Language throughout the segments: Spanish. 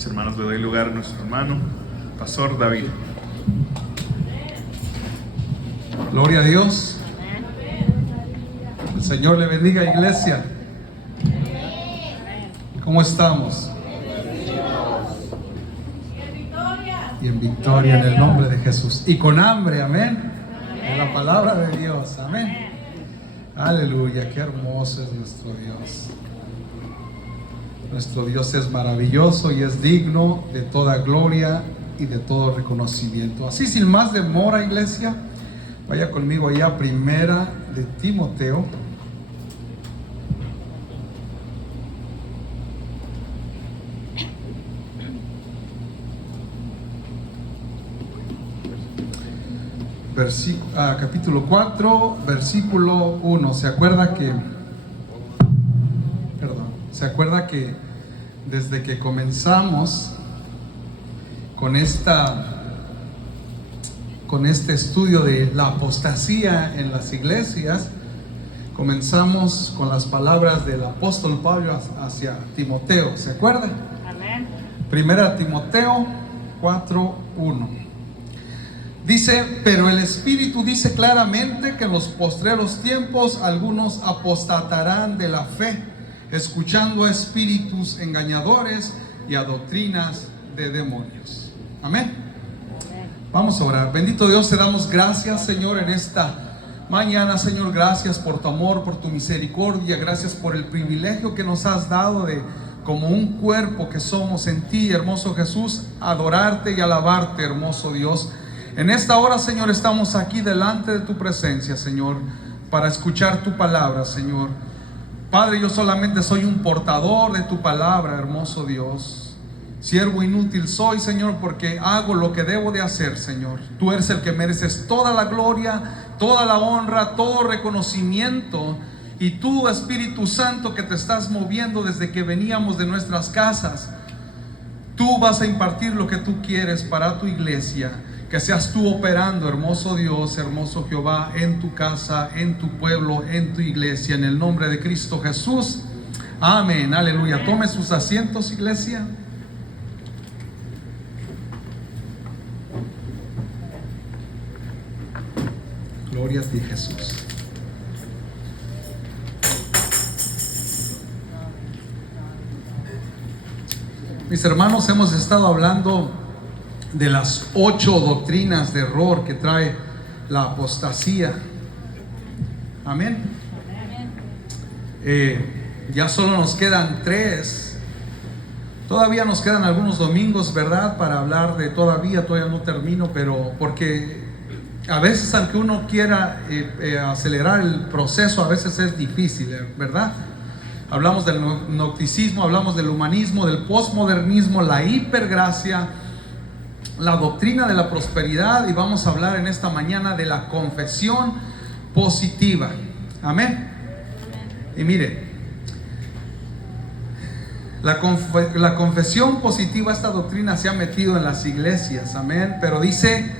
Mis hermanos, le doy lugar a nuestro hermano, Pastor David. Gloria a Dios. El Señor le bendiga, iglesia. ¿Cómo estamos? Y en victoria en el nombre de Jesús. Y con hambre, amén. En la palabra de Dios, amén. Aleluya, qué hermoso es nuestro Dios. Nuestro Dios es maravilloso y es digno de toda gloria y de todo reconocimiento. Así, sin más demora, iglesia, vaya conmigo allá a Primera de Timoteo. Capítulo 4, versículo 1. ¿Se acuerda que desde que comenzamos con este estudio de la apostasía en las iglesias, comenzamos con las palabras del apóstol Pablo hacia Timoteo? ¿Se acuerda? Amén. Primera Timoteo 4:1. Dice: pero el Espíritu dice claramente que en los postreros tiempos algunos apostatarán de la fe, escuchando a espíritus engañadores y a doctrinas de demonios. Amén. Vamos a orar. Bendito Dios, te damos gracias, Señor, en esta mañana. Señor, gracias por tu amor, por tu misericordia. Gracias por el privilegio que nos has dado de, como un cuerpo que somos en ti, hermoso Jesús, adorarte y alabarte, hermoso Dios. En esta hora, Señor, estamos aquí delante de tu presencia, Señor, para escuchar tu palabra, Señor. Padre, yo solamente soy un portador de tu palabra, hermoso Dios. Siervo inútil soy, Señor, porque hago lo que debo de hacer, Señor. Tú eres el que mereces toda la gloria, toda la honra, todo reconocimiento. Y tú, Espíritu Santo, que te estás moviendo desde que veníamos de nuestras casas, tú vas a impartir lo que tú quieres para tu iglesia. Que seas tú operando, hermoso Dios, hermoso Jehová, en tu casa, en tu pueblo, en tu iglesia, en el nombre de Cristo Jesús. Amén, aleluya. Tome sus asientos, iglesia. Gloria a ti, Jesús. Mis hermanos, hemos estado hablando de las 8 doctrinas de error que trae la apostasía. Amén. Ya solo nos quedan 3. Todavía nos quedan algunos domingos, ¿verdad? Para hablar de todavía no termino, pero porque a veces, aunque uno quiera acelerar el proceso, a veces es difícil, ¿verdad? Hablamos del gnosticismo, hablamos del humanismo, del posmodernismo, la hipergracia, la doctrina de la prosperidad, y vamos a hablar en esta mañana de la confesión positiva. Amén. Y mire, la confesión positiva, esta doctrina se ha metido en las iglesias. Amén. Pero dice,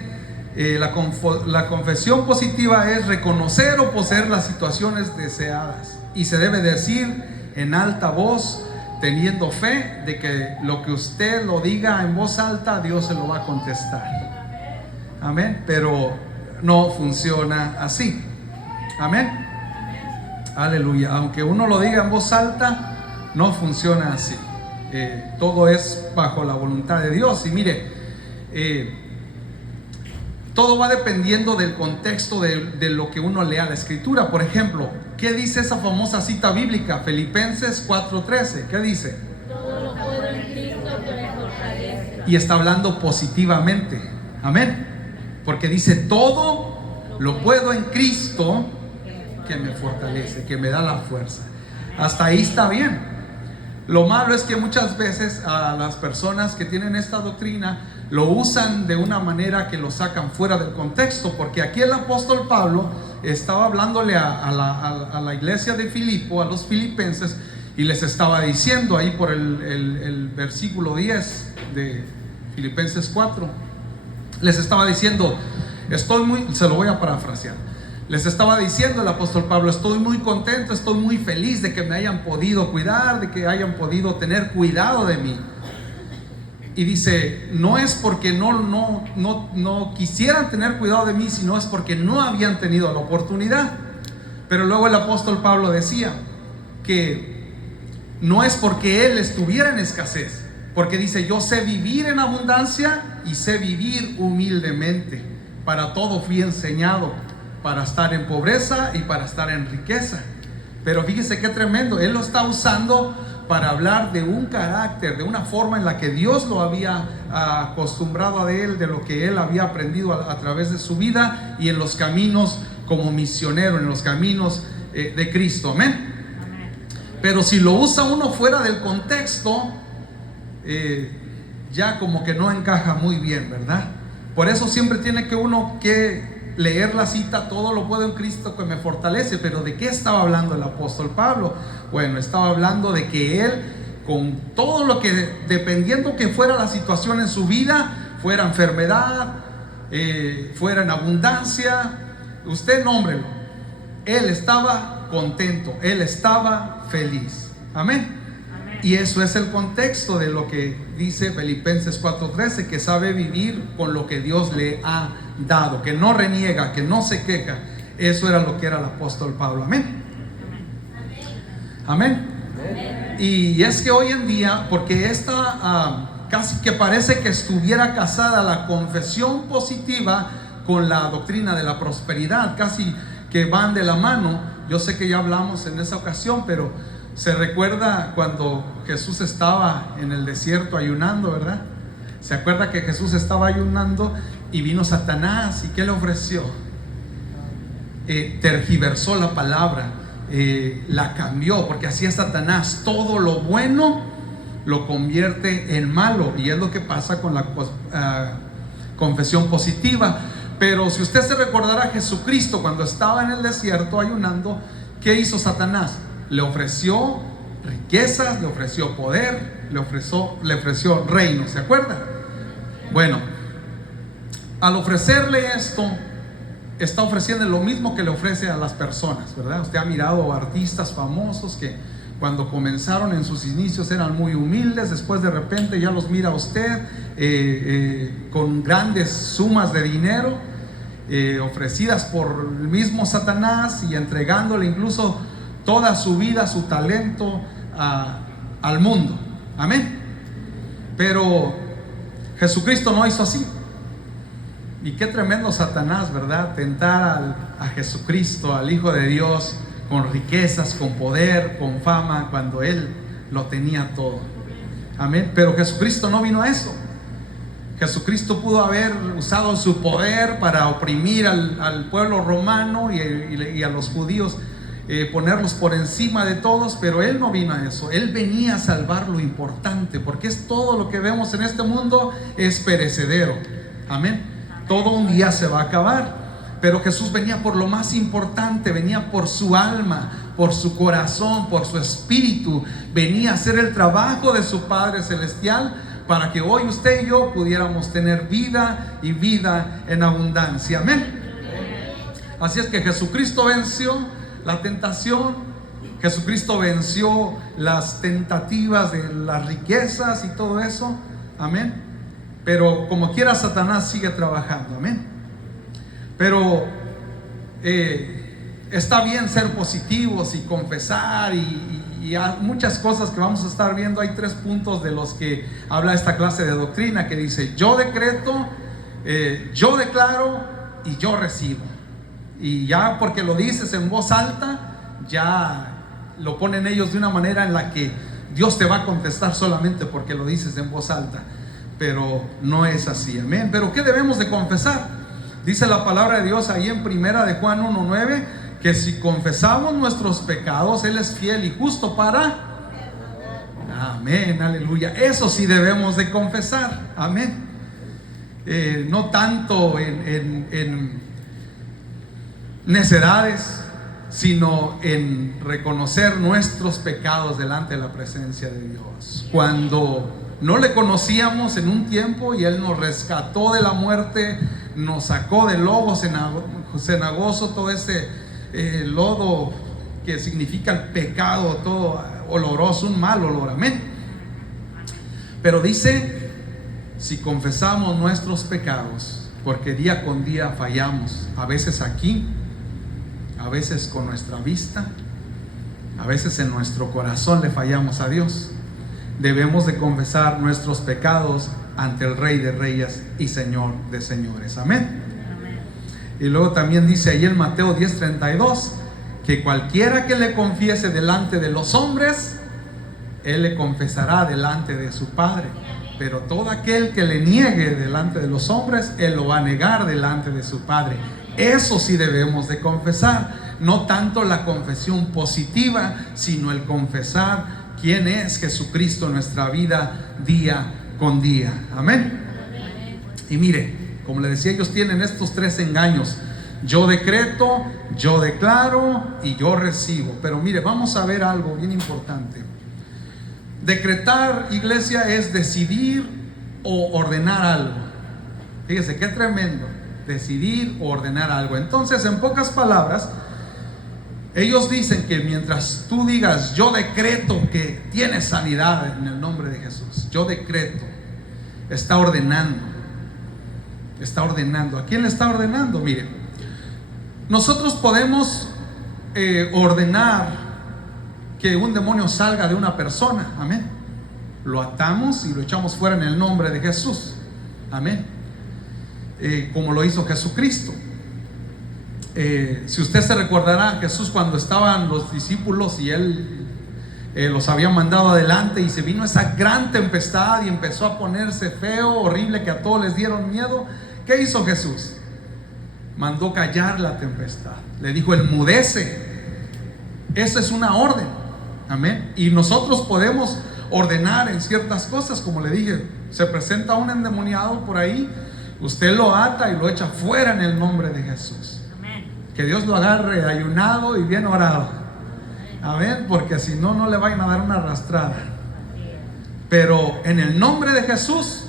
la confesión positiva es reconocer o poseer las situaciones deseadas, y se debe decir en alta voz, teniendo fe de que lo que usted lo diga en voz alta, Dios se lo va a contestar. Amén. Pero no funciona así. Amén. Aleluya. Aunque uno lo diga en voz alta, no funciona así. Todo es bajo la voluntad de Dios. Y mire, todo va dependiendo del contexto de lo que uno lea la escritura. Por ejemplo, ¿qué dice esa famosa cita bíblica? Filipenses 4:13. ¿Qué dice? Todo lo puedo en Cristo que me fortalece. Y está hablando positivamente. Amén. Porque dice: todo lo puedo en Cristo que me fortalece, que me da la fuerza. Hasta ahí está bien. Lo malo es que muchas veces a las personas que tienen esta doctrina lo usan de una manera que lo sacan fuera del contexto, porque aquí el apóstol Pablo estaba hablándole a la iglesia de Filipo, a los filipenses, y les estaba diciendo ahí por el versículo 10 de Filipenses 4, les estaba diciendo, se lo voy a parafrasear, les estaba diciendo el apóstol Pablo: estoy muy contento, estoy muy feliz de que me hayan podido cuidar, de que hayan podido tener cuidado de mí. Y dice, no es porque no quisieran tener cuidado de mí, sino es porque no habían tenido la oportunidad. Pero luego el apóstol Pablo decía que no es porque él estuviera en escasez, porque dice, yo sé vivir en abundancia y sé vivir humildemente. Para todo fui enseñado, para estar en pobreza y para estar en riqueza. Pero fíjese qué tremendo, él lo está usando para hablar de un carácter, de una forma en la que Dios lo había acostumbrado a él, de lo que él había aprendido a través de su vida y en los caminos como misionero, en los caminos de Cristo. Amén. Pero si lo usa uno fuera del contexto, ya como que no encaja muy bien, ¿verdad? Por eso siempre tiene que uno que leer la cita, todo lo puedo en Cristo que me fortalece. Pero ¿de qué estaba hablando el apóstol Pablo? Bueno, estaba hablando de que él, con todo lo que, dependiendo que fuera la situación en su vida, fuera enfermedad, fuera en abundancia, usted nómbrelo, él estaba contento, él estaba feliz. Amén. Y eso es el contexto de lo que dice Filipenses 4:13, que sabe vivir con lo que Dios le ha dado, que no reniega, que no se queja. Eso era lo que era el apóstol Pablo. Amén. Amén. Y es que hoy en día, porque esta casi que parece que estuviera casada la confesión positiva con la doctrina de la prosperidad, casi que van de la mano. Yo sé que ya hablamos en esa ocasión, pero se recuerda cuando Jesús estaba en el desierto ayunando, ¿verdad? Se acuerda que Jesús estaba ayunando y vino Satanás. ¿Y qué le ofreció? Tergiversó la palabra, la cambió, porque así es Satanás. Todo lo bueno lo convierte en malo, y es lo que pasa con la confesión positiva. Pero si usted se recordará, Jesucristo cuando estaba en el desierto ayunando, ¿qué hizo Satanás? Le ofreció riquezas, le ofreció poder, le ofreció reino. ¿Se acuerda? Bueno, al ofrecerle esto, está ofreciendo lo mismo que le ofrece a las personas, ¿verdad? Usted ha mirado artistas famosos que cuando comenzaron en sus inicios eran muy humildes, después de repente ya los mira usted con grandes sumas de dinero ofrecidas por el mismo Satanás, y entregándole incluso toda su vida, su talento al mundo. Amén. Pero Jesucristo no hizo así. Y qué tremendo Satanás, ¿verdad? Tentar a Jesucristo, al Hijo de Dios, con riquezas, con poder, con fama, cuando Él lo tenía todo. Amén. Pero Jesucristo no vino a eso. Jesucristo pudo haber usado su poder para oprimir al pueblo romano y a los judíos, ponerlos por encima de todos, pero Él no vino a eso. Él venía a salvar lo importante, porque es todo lo que vemos en este mundo es perecedero. Amén. Todo un día se va a acabar, pero Jesús venía por lo más importante, venía por su alma, por su corazón, por su espíritu. Venía a hacer el trabajo de su Padre Celestial para que hoy usted y yo pudiéramos tener vida y vida en abundancia. Amén. Así es que Jesucristo venció la tentación, Jesucristo venció las tentativas de las riquezas y todo eso. Amén. Pero como quiera, Satanás sigue trabajando. Amén. Pero está bien ser positivos y confesar y muchas cosas que vamos a estar viendo. Hay 3 puntos de los que habla esta clase de doctrina, que dice: yo decreto, yo declaro y yo recibo. Y ya porque lo dices en voz alta, ya lo ponen ellos de una manera en la que Dios te va a contestar solamente porque lo dices en voz alta. Pero no es así. Amén. Pero ¿qué debemos de confesar? Dice la palabra de Dios ahí en primera de Juan 1:9, que si confesamos nuestros pecados, Él es fiel y justo para... Amén, aleluya. Eso sí debemos de confesar. Amén. No tanto en necedades, sino en reconocer nuestros pecados delante de la presencia de Dios. Cuando no le conocíamos en un tiempo y Él nos rescató de la muerte, nos sacó del lodo cenagoso, todo ese lodo que significa el pecado, todo oloroso, un mal olor. Amén. Pero dice si confesamos nuestros pecados, porque día con día fallamos, a veces aquí, a veces con nuestra vista, a veces en nuestro corazón le fallamos a Dios. Debemos de confesar nuestros pecados ante el Rey de Reyes y Señor de Señores. Amén. Y luego también dice ahí en Mateo 10:32 que cualquiera que le confiese delante de los hombres, él le confesará delante de su Padre. Pero todo aquel que le niegue delante de los hombres, él lo va a negar delante de su Padre. Eso sí debemos de confesar, no tanto la confesión positiva, sino el confesar quién es Jesucristo en nuestra vida día con día. Amén. Y mire, como le decía, ellos tienen estos tres engaños: yo decreto, yo declaro y yo recibo. Pero mire, vamos a ver algo bien importante. Decretar, iglesia, es decidir o ordenar algo. Fíjese qué tremendo, decidir o ordenar algo. Entonces, en pocas palabras, ellos dicen que mientras tú digas yo decreto que tienes sanidad en el nombre de Jesús, yo decreto, está ordenando. Está ordenando. ¿A quién le está ordenando? Mire, nosotros podemos ordenar que un demonio salga de una persona. Amén. Lo atamos y lo echamos fuera en el nombre de Jesús. Amén. Como lo hizo Jesucristo. Si usted se recordará, Jesús, cuando estaban los discípulos y él los había mandado adelante, y se vino esa gran tempestad y empezó a ponerse feo, horrible, que a todos les dieron miedo, ¿qué hizo Jesús? Mandó callar la tempestad. Le dijo: enmudece. Esa es una orden. Amén. Y nosotros podemos ordenar en ciertas cosas. Como le dije, se presenta un endemoniado por ahí, usted lo ata y lo echa fuera en el nombre de Jesús. Amén. Que Dios lo agarre ayunado y bien orado. Amén. Porque si no, no le vayan a dar una arrastrada. Pero en el nombre de Jesús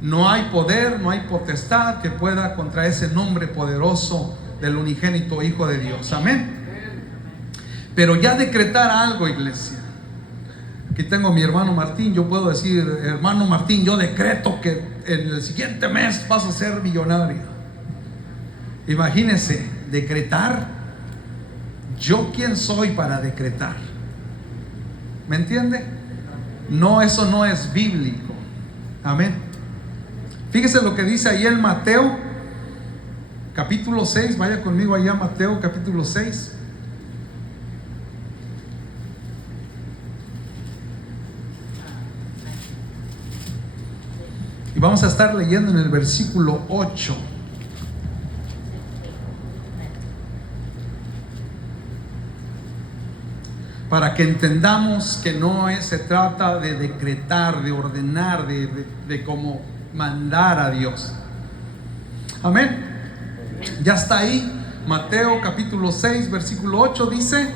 no hay poder, no hay potestad que pueda contra ese nombre poderoso del unigénito Hijo de Dios. Amén. Pero ya decretar algo, iglesia. Aquí tengo a mi hermano Martín. Yo puedo decir: hermano Martín, yo decreto que en el siguiente mes vas a ser millonario. Imagínese, decretar. ¿Yo quién soy para decretar? ¿Me entiende? No, eso no es bíblico. Amén. Fíjese lo que dice ahí en Mateo capítulo 6. Vaya conmigo allá a Mateo capítulo 6. Y vamos a estar leyendo en el versículo 8. Para que entendamos que no se trata de decretar, de ordenar, de cómo mandar a Dios. Amén. Ya está ahí. Mateo capítulo 6 versículo 8 dice: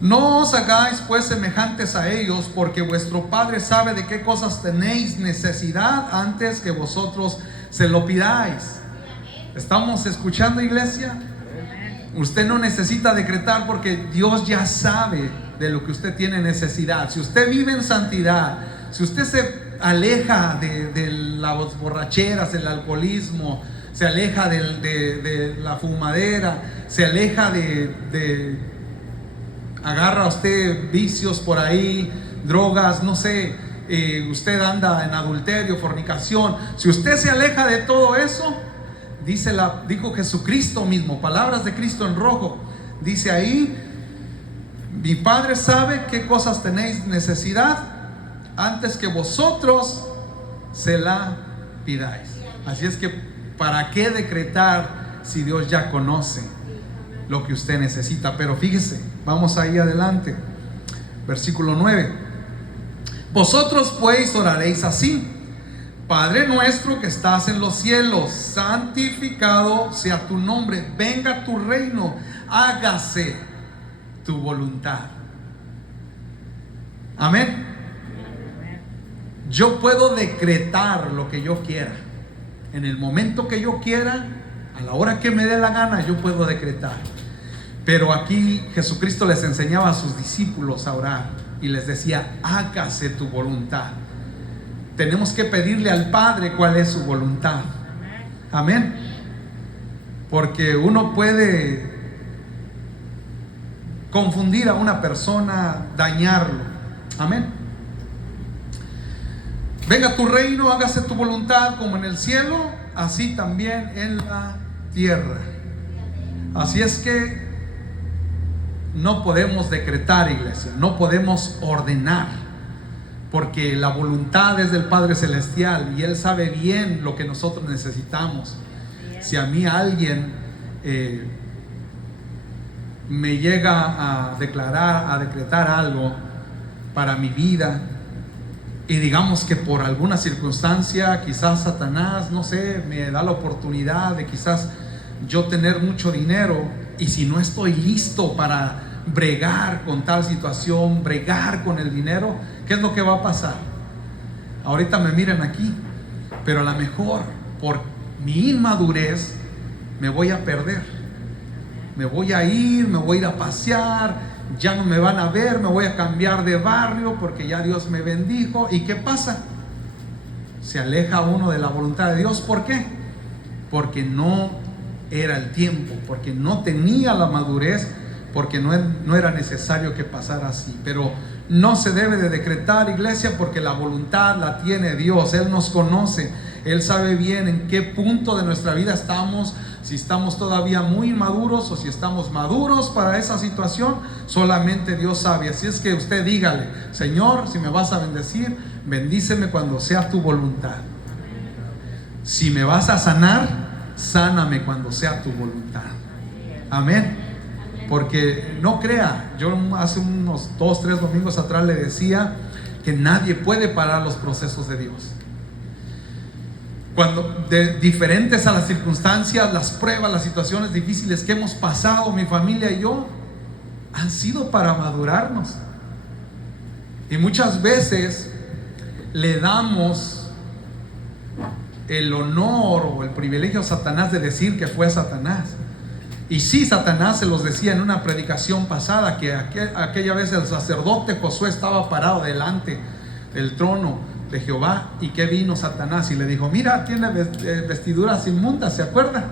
no os hagáis pues semejantes a ellos, porque vuestro Padre sabe de qué cosas tenéis necesidad antes que vosotros se lo pidáis. ¿Estamos escuchando, iglesia? Usted no necesita decretar, porque Dios ya sabe de lo que usted tiene necesidad. Si usted vive en santidad, si usted se aleja de las borracheras, el alcoholismo, se aleja de la fumadera, se aleja agarra usted vicios por ahí, drogas, no sé, usted anda en adulterio, fornicación. Si usted se aleja de todo eso, dijo Jesucristo mismo, palabras de Cristo en rojo, dice ahí: mi Padre sabe qué cosas tenéis necesidad antes que vosotros se la pidáis. Así es que, ¿para qué decretar si Dios ya conoce lo que usted necesita? Pero fíjese, vamos ahí adelante, versículo 9: vosotros pues oraréis así: Padre nuestro que estás en los cielos, santificado sea tu nombre, venga tu reino, hágase tu voluntad. Amén. Yo puedo decretar lo que yo quiera, en el momento que yo quiera, a la hora que me dé la gana, yo puedo decretar. Pero aquí Jesucristo les enseñaba a sus discípulos a orar y les decía: hágase tu voluntad. tenemos que pedirle al Padre cuál es su voluntad. Amén. Porque uno puede confundir a una persona, dañarlo. Amén. Venga tu reino, hágase tu voluntad como en el cielo, así también en la tierra. Así es que no podemos decretar, iglesia, no podemos ordenar, porque la voluntad es del Padre Celestial y Él sabe bien lo que nosotros necesitamos. Si a mí alguien me llega a decretar algo para mi vida, y digamos que por alguna circunstancia, quizás Satanás, no sé, me da la oportunidad de quizás yo tener mucho dinero, y si no estoy listo para bregar con tal situación, bregar con el dinero, ¿qué es lo que va a pasar? Ahorita me miran aquí, pero a lo mejor por mi inmadurez me voy a perder, me voy a ir a pasear, ya no me van a ver, me voy a cambiar de barrio porque ya Dios me bendijo. ¿Y qué pasa? Se aleja uno de la voluntad de Dios. ¿Por qué? Porque no era el tiempo, porque no tenía la madurez, porque no era necesario que pasara así. Pero no se debe de decretar, iglesia, porque la voluntad la tiene Dios. Él nos conoce, Él sabe bien en qué punto de nuestra vida estamos, si estamos todavía muy inmaduros o si estamos maduros para esa situación. Solamente Dios sabe. Así es que usted dígale: Señor, si me vas a bendecir, bendíceme cuando sea tu voluntad. Si me vas a sanar, sáname cuando sea tu voluntad. Amén. Porque no crea, yo hace unos 2-3 domingos atrás le decía que nadie puede parar los procesos de Dios. Cuando diferentes a las circunstancias, las pruebas, las situaciones difíciles que hemos pasado, mi familia y yo, han sido para madurarnos. Y muchas veces le damos el honor o el privilegio a Satanás de decir que fue Satanás. Y sí, Satanás se los decía en una predicación pasada, que aquella vez el sacerdote Josué estaba parado delante del trono de Jehová, y que vino Satanás y le dijo: mira, tiene vestiduras inmundas, ¿se acuerda?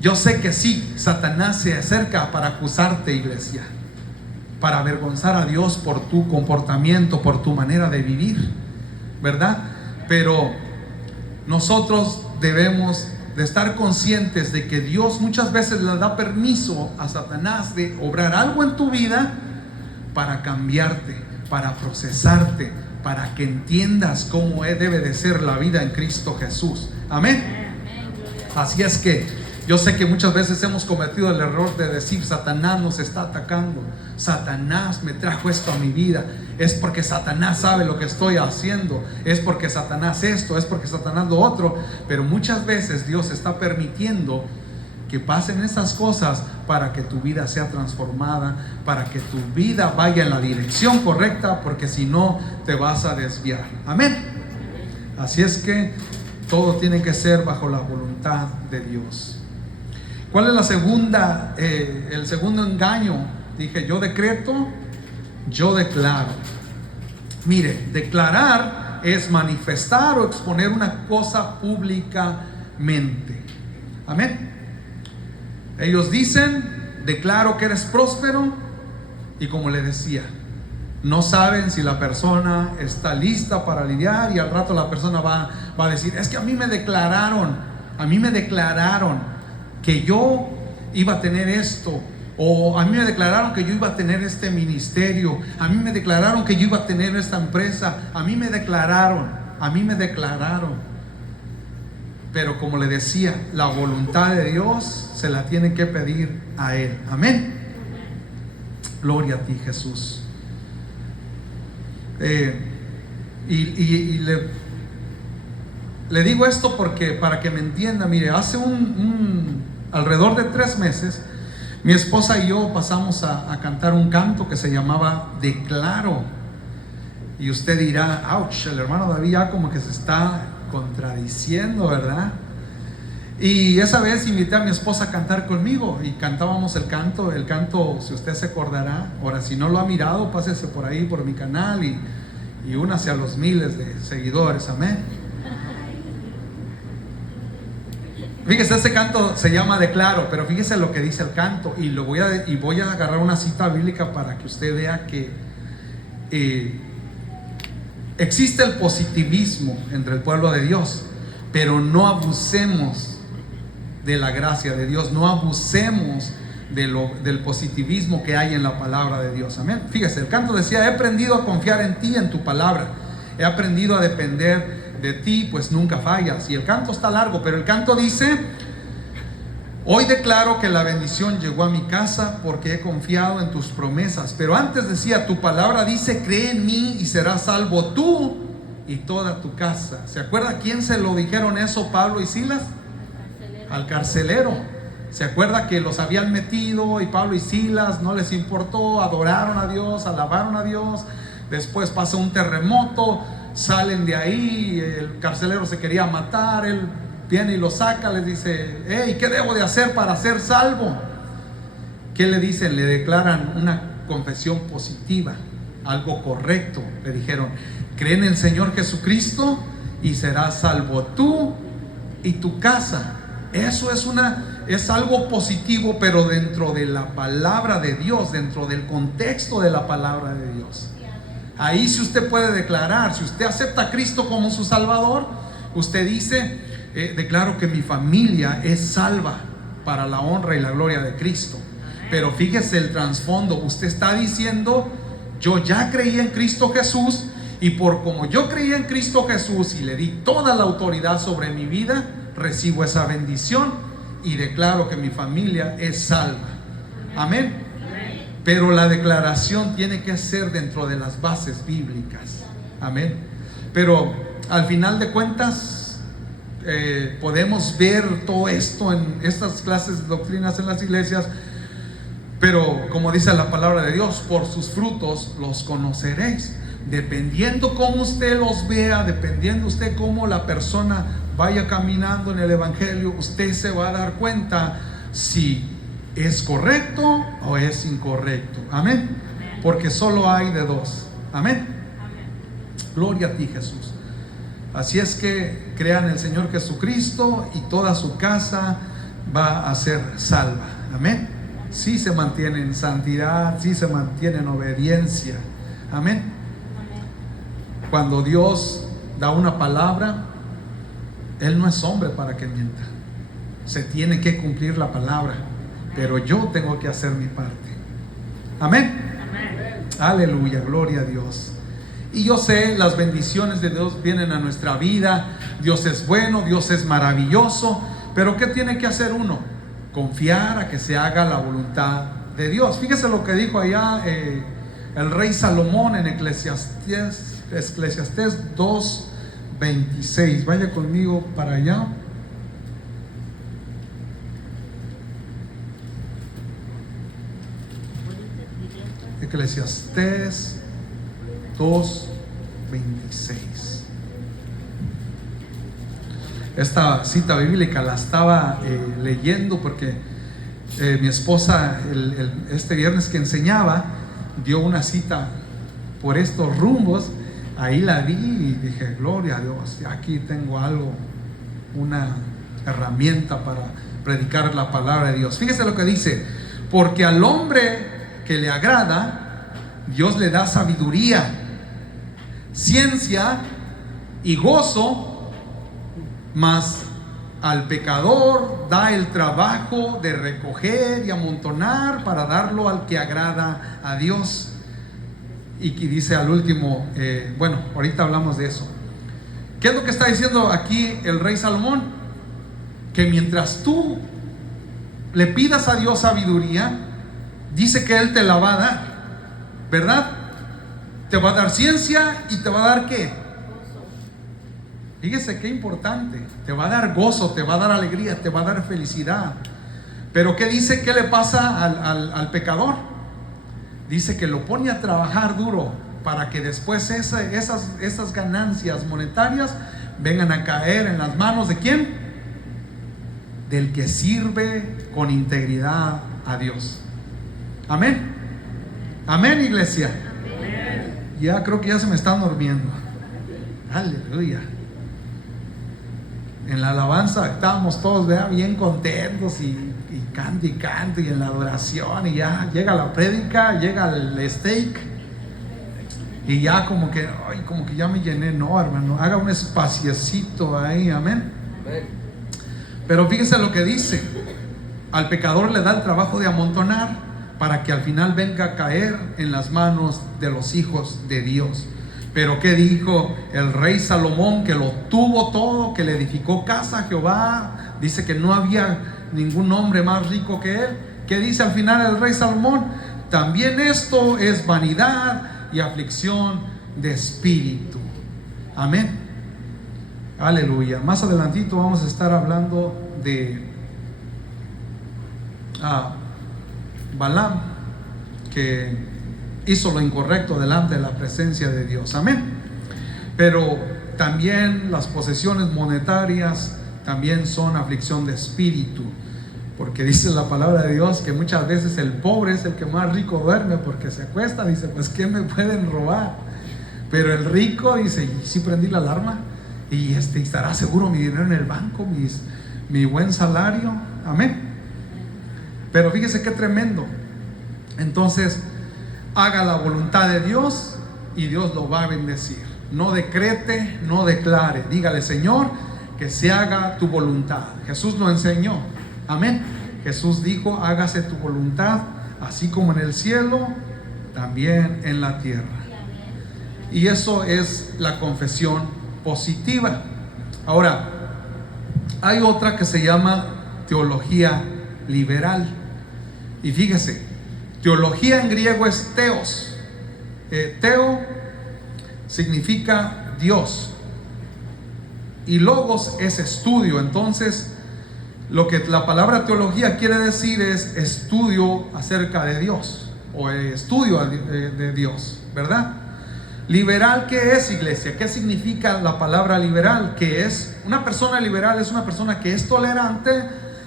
Yo sé que sí, Satanás se acerca para acusarte, iglesia, para avergonzar a Dios por tu comportamiento, por tu manera de vivir, ¿verdad? Pero nosotros debemos de estar conscientes de que Dios muchas veces le da permiso a Satanás de obrar algo en tu vida para cambiarte, para procesarte, para que entiendas cómo debe de ser la vida en Cristo Jesús. Amén. Así es que yo sé que muchas veces hemos cometido el error de decir: Satanás nos está atacando, Satanás me trajo esto a mi vida, es porque Satanás sabe lo que estoy haciendo, es porque Satanás esto, es porque Satanás lo otro. Pero muchas veces Dios está permitiendo que pasen esas cosas para que tu vida sea transformada, para que tu vida vaya en la dirección correcta, porque si no te vas a desviar. Amén. Así es que todo tiene que ser bajo la voluntad de Dios. ¿Cuál es la segunda, el segundo engaño? Dije: yo decreto, yo declaro. Mire, declarar es manifestar o exponer una cosa públicamente. Amén. Ellos dicen: declaro que eres próspero, y como le decía, no saben si la persona está lista para lidiar, y al rato la persona va a decir: es que a mí me declararon que yo iba a tener esto, o a mí me declararon que yo iba a tener este ministerio, a mí me declararon que yo iba a tener esta empresa, a mí me declararon. Pero como le decía, la voluntad de Dios se la tienen que pedir a Él. Amén. Gloria a ti, Jesús. Le digo esto porque para que me entienda. Mire, hace alrededor de 3 meses, mi esposa y yo pasamos a cantar un canto que se llamaba Declaro. Y usted dirá: ouch, el hermano David ya como que se está contradiciendo, ¿verdad? Y esa vez invité a mi esposa a cantar conmigo, y cantábamos el canto, si usted se acordará. Ahora, si no lo ha mirado, pásese por ahí, por mi canal, y y únase a los miles de seguidores. Amén. Fíjese, este canto se llama Declaro, pero fíjese lo que dice el canto, y voy a agarrar una cita bíblica para que usted vea que existe el positivismo entre el pueblo de Dios, pero no abusemos de la gracia de Dios, no abusemos del positivismo que hay en la palabra de Dios. Amén. Fíjese, el canto decía: he aprendido a confiar en ti, en tu palabra, he aprendido a depender de ti, pues nunca fallas. Y el canto está largo, pero el canto dice: hoy declaro que la bendición llegó a mi casa porque he confiado en tus promesas. Pero antes decía: tu palabra dice, cree en mí y serás salvo tú y toda tu casa. ¿Se acuerda quién se lo dijeron eso, Pablo y Silas? Al carcelero. ¿Se acuerda que los habían metido y Pablo y Silas no les importó? Adoraron a Dios, alabaron a Dios. Después pasa un terremoto, salen de ahí, el carcelero se quería matar, él viene y lo saca, les dice: hey, ¿qué debo de hacer para ser salvo? ¿Qué le dicen? Le declaran una confesión positiva, algo correcto. Le dijeron: cree en el Señor Jesucristo y serás salvo tú y tu casa. Eso es algo positivo, pero dentro de la palabra de Dios, dentro del contexto de la palabra de Dios. Ahí si usted puede declarar, si usted acepta a Cristo como su Salvador, usted dice: declaro que mi familia es salva para la honra y la gloria de Cristo. Pero fíjese el trasfondo, usted está diciendo: yo ya creí en Cristo Jesús, y por como yo creí en Cristo Jesús y le di toda la autoridad sobre mi vida, recibo esa bendición y declaro que mi familia es salva. Amén. Pero la declaración tiene que ser dentro de las bases bíblicas. Amén. Pero al final de cuentas, podemos ver todo esto en estas clases de doctrinas en las iglesias, pero como dice la palabra de Dios: por sus frutos los conoceréis. Dependiendo cómo usted los vea, dependiendo usted cómo la persona vaya caminando en el evangelio, usted se va a dar cuenta si es correcto o es incorrecto. Amén. Porque solo hay de dos. Amén. Gloria a ti, Jesús. Así es que crean en el Señor Jesucristo y toda su casa va a ser salva. Amén. Si se mantiene en santidad, si se mantiene en obediencia. Amén. Cuando Dios da una palabra, Él no es hombre para que mienta. Se tiene que cumplir la palabra, pero yo tengo que hacer mi parte. Amén. Aleluya, gloria a Dios. Y yo sé, las bendiciones de Dios vienen a nuestra vida. Dios es bueno, Dios es maravilloso. Pero ¿qué tiene que hacer uno? Confiar a que se haga la voluntad de Dios. Fíjese lo que dijo allá el rey Salomón en Eclesiastés 2:26. Vaya conmigo para allá. Eclesiastés 2:26. Esta cita bíblica la estaba leyendo porque mi esposa este viernes que enseñaba dio una cita por estos rumbos. Ahí la vi y dije: gloria a Dios, aquí tengo algo, una herramienta para predicar la palabra de Dios. Fíjese lo que dice: porque al hombre que le agrada, Dios le da sabiduría, ciencia y gozo, mas al pecador da el trabajo de recoger y amontonar para darlo al que agrada a Dios. Y que dice al último, bueno, ahorita hablamos de eso. ¿Qué es lo que está diciendo aquí el rey Salomón? Que mientras tú le pidas a Dios sabiduría, dice que Él te la va a dar, ¿verdad? Te va a dar ciencia y te va a dar ¿qué? Fíjese qué importante. Te va a dar gozo, te va a dar alegría, te va a dar felicidad. Pero ¿qué dice? ¿Qué le pasa al pecador? Dice que lo pone a trabajar duro para que después esas ganancias monetarias vengan a caer en las manos ¿de quién? Del que sirve con integridad a Dios. Amén. Amén, iglesia. Amén. Ya creo que ya se me están durmiendo. Aleluya. En la alabanza estábamos todos, ¿verdad?, bien contentos y canto y en la adoración, y ya llega la prédica, llega el steak y ya como que ya me llené. No, hermano, haga un espaciecito ahí, amén. Pero fíjese lo que dice: al pecador le da el trabajo de amontonar para que al final venga a caer en las manos de los hijos de Dios. Pero ¿qué dijo el rey Salomón, que lo tuvo todo, que le edificó casa a Jehová? Dice que no había ningún hombre más rico que él. ¿Qué dice al final el rey Salomón? También esto es vanidad y aflicción de espíritu. Amén. Aleluya. Más adelantito vamos a estar hablando de Balaam, que hizo lo incorrecto delante de la presencia de Dios. Amén. Pero también las posesiones monetarias también son aflicción de espíritu, porque dice la palabra de Dios que muchas veces el pobre es el que más rico duerme, porque se acuesta, dice, pues ¿qué me pueden robar? Pero el rico dice, y si prendí la alarma, y estará seguro mi dinero en el banco, mi buen salario. Amén. Pero fíjese qué tremendo. Entonces, haga la voluntad de Dios y Dios lo va a bendecir. No decrete, no declare. Dígale: Señor, que se haga tu voluntad. Jesús lo enseñó. Amén. Jesús dijo: hágase tu voluntad, así como en el cielo, también en la tierra. Y eso es la confesión positiva. Ahora, hay otra que se llama teología liberal. Y fíjese, teología en griego es theos. Theo significa Dios y logos es estudio. Entonces, lo que la palabra teología quiere decir es estudio acerca de Dios, o estudio de Dios, ¿verdad? Liberal, ¿qué es, iglesia? ¿Qué significa la palabra liberal? ¿Qué es? Una persona liberal es una persona que es tolerante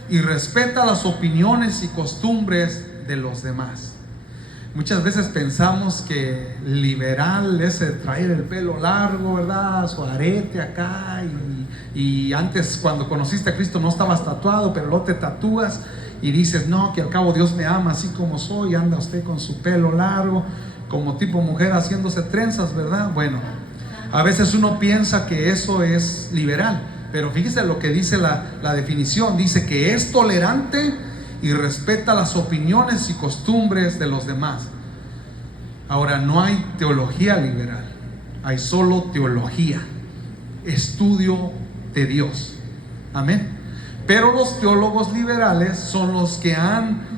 y respeta las opiniones y costumbres de los demás. Muchas veces pensamos que liberal es traer el pelo largo, ¿verdad?, su arete acá, y antes, cuando conociste a Cristo, no estabas tatuado, pero luego te tatúas y dices, no, que al cabo Dios me ama así como soy. Anda usted con su pelo largo, como tipo mujer haciéndose trenzas, ¿verdad? Bueno, a veces uno piensa que eso es liberal, pero fíjese lo que dice la definición. Dice que es tolerante y respeta las opiniones y costumbres de los demás. Ahora, no hay teología liberal, hay solo teología, estudio de Dios. Amén. Pero los teólogos liberales son los que han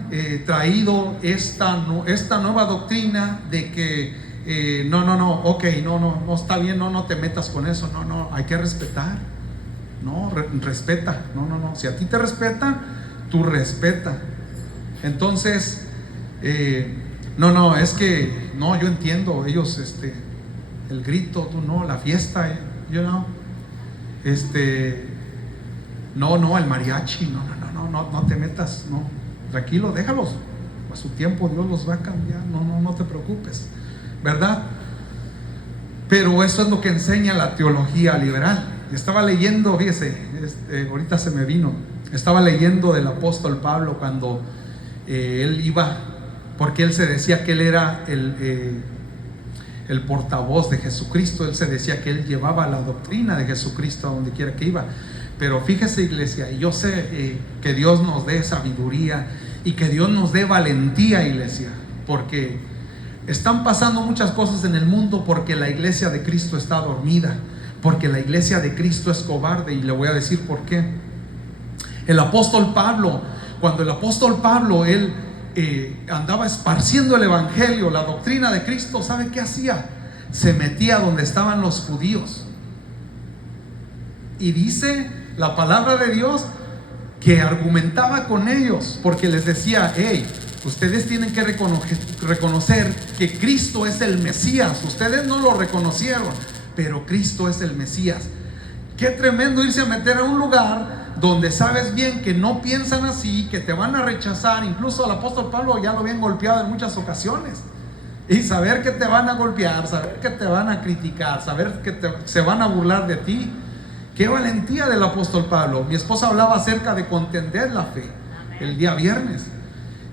traído esta nueva doctrina de que no está bien, no te metas con eso, no, hay que respetar. No, respeta, no, si a ti te respetan, tú respeta. Entonces, es que, no, yo entiendo, ellos, el grito, tú no, la fiesta, el mariachi, no te metas, no, tranquilo, déjalos, a su tiempo Dios los va a cambiar, no te preocupes, ¿verdad? Pero eso es lo que enseña la teología liberal. Estaba leyendo, fíjese, ahorita se me vino, estaba leyendo del apóstol Pablo cuando él iba, porque él se decía que él era el portavoz de Jesucristo. Él se decía que él llevaba la doctrina de Jesucristo a donde quiera que iba. Pero fíjese, iglesia, y yo sé que Dios nos dé sabiduría y que Dios nos dé valentía, iglesia, porque están pasando muchas cosas en el mundo porque la iglesia de Cristo está dormida, porque la iglesia de Cristo es cobarde, y le voy a decir por qué. El apóstol Pablo, cuando el apóstol Pablo él andaba esparciendo el evangelio, la doctrina de Cristo, ¿sabe qué hacía? Se metía donde estaban los judíos, y dice la palabra de Dios que argumentaba con ellos, porque les decía: hey, ustedes tienen que reconocer que Cristo es el Mesías. Ustedes no lo reconocieron, pero Cristo es el Mesías. Qué tremendo irse a meter a un lugar donde sabes bien que no piensan así, que te van a rechazar. Incluso al apóstol Pablo ya lo habían golpeado en muchas ocasiones, Y saber que te van a golpear, saber que te van a criticar, saber que se van a burlar de ti. Qué valentía del apóstol Pablo. Mi esposa hablaba acerca de contender la fe el día viernes.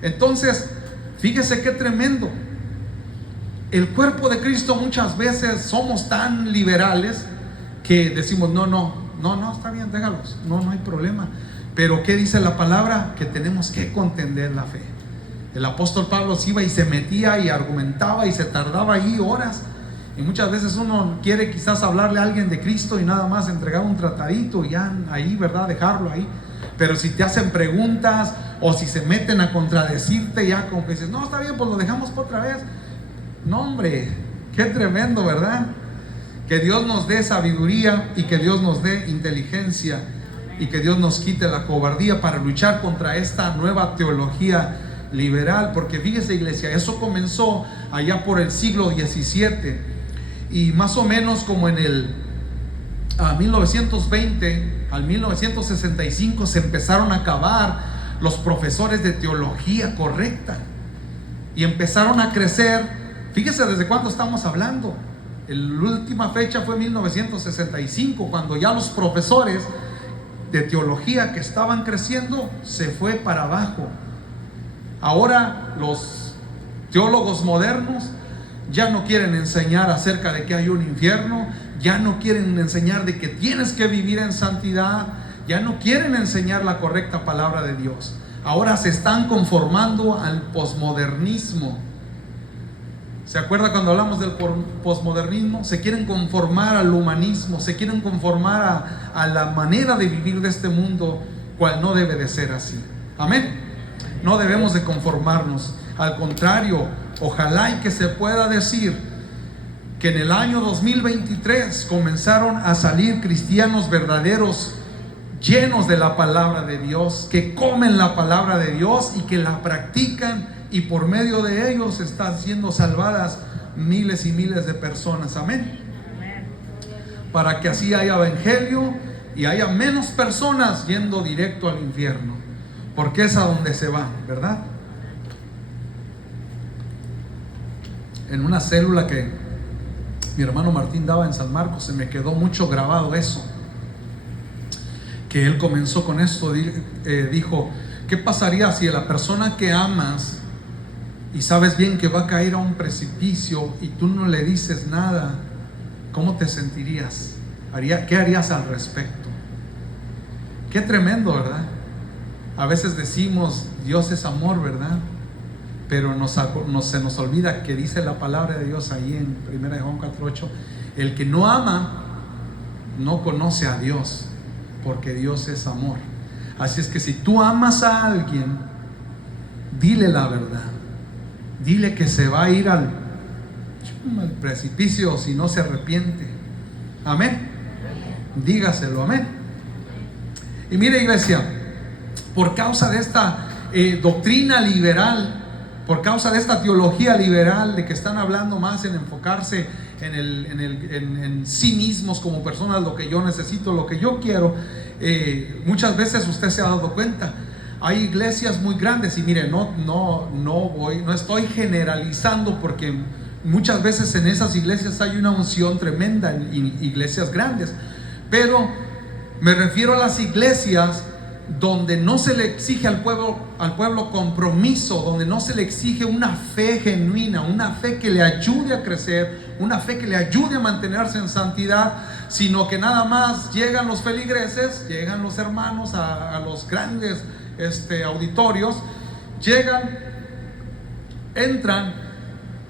Entonces, fíjese qué tremendo. El cuerpo de Cristo muchas veces somos tan liberales que decimos, no, está bien, déjalos, no hay problema. Pero ¿qué dice la palabra? Que tenemos que contender la fe. El apóstol Pablo se iba y se metía y argumentaba y se tardaba ahí horas. Y muchas veces uno quiere quizás hablarle a alguien de Cristo y nada más entregar un tratadito y ya ahí, ¿verdad? Dejarlo ahí. Pero si te hacen preguntas o si se meten a contradecirte, ya como que dices, no, está bien, pues lo dejamos por otra vez. No, hombre, qué tremendo, ¿verdad? Que Dios nos dé sabiduría y que Dios nos dé inteligencia y que Dios nos quite la cobardía para luchar contra esta nueva teología liberal. Porque fíjese, iglesia, eso comenzó allá por el siglo XVII y más o menos como en el 1920 al 1965 se empezaron a acabar los profesores de teología correcta y empezaron a crecer. Fíjese desde cuándo estamos hablando. La última fecha fue 1965, cuando ya los profesores de teología que estaban creciendo se fue para abajo. Ahora los teólogos modernos ya no quieren enseñar acerca de que hay un infierno, ya no quieren enseñar de que tienes que vivir en santidad, ya no quieren enseñar la correcta palabra de Dios. Ahora se están conformando al posmodernismo. ¿Se acuerda cuando hablamos del posmodernismo? Se quieren conformar al humanismo, se quieren conformar a la manera de vivir de este mundo, cual no debe de ser así. Amén. No debemos de conformarnos. Al contrario, ojalá y que se pueda decir que en el año 2023 comenzaron a salir cristianos verdaderos, llenos de la palabra de Dios, que comen la palabra de Dios y que la practican, y por medio de ellos están siendo salvadas miles y miles de personas. Amén. Para que así haya evangelio y haya menos personas yendo directo al infierno, porque es a donde se va, ¿verdad? En una célula que mi hermano Martín daba en San Marcos, se me quedó mucho grabado eso, que él comenzó con esto. Dijo, ¿qué pasaría si a la persona que amas y sabes bien que va a caer a un precipicio y tú no le dices nada? ¿Cómo te sentirías? ¿Qué harías al respecto? Qué tremendo, ¿verdad? A veces decimos Dios es amor, ¿verdad? Pero se nos olvida que dice la palabra de Dios ahí en 1 Juan 4:8, el que no ama no conoce a Dios, porque Dios es amor. Así es que si tú amas a alguien, dile la verdad, dile que se va a ir al precipicio si no se arrepiente. Amén. Dígaselo, amén. Y mire, iglesia, por causa de esta doctrina liberal, por causa de esta teología liberal de que están hablando más en enfocarse en sí mismos como personas, lo que yo necesito, lo que yo quiero, muchas veces usted se ha dado cuenta, hay iglesias muy grandes, y mire, no estoy generalizando, porque muchas veces en esas iglesias hay una unción tremenda en iglesias grandes, pero me refiero a las iglesias donde no se le exige al pueblo compromiso, donde no se le exige una fe genuina, una fe que le ayude a crecer, una fe que le ayude a mantenerse en santidad, sino que nada más llegan los feligreses, llegan los hermanos a los grandes auditorios, llegan, entran,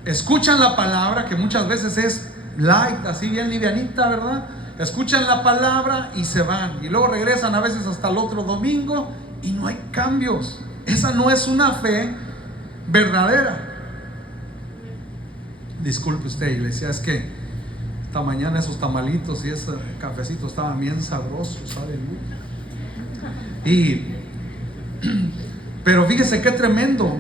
escuchan la palabra, que muchas veces es light, así bien livianita, ¿verdad? Escuchan la palabra y se van, y luego regresan a veces hasta el otro domingo y no hay cambios. Esa no es una fe verdadera. Disculpe usted, iglesia, es que esta mañana esos tamalitos y ese cafecito estaban bien sabrosos, aleluya. Pero fíjese qué tremendo.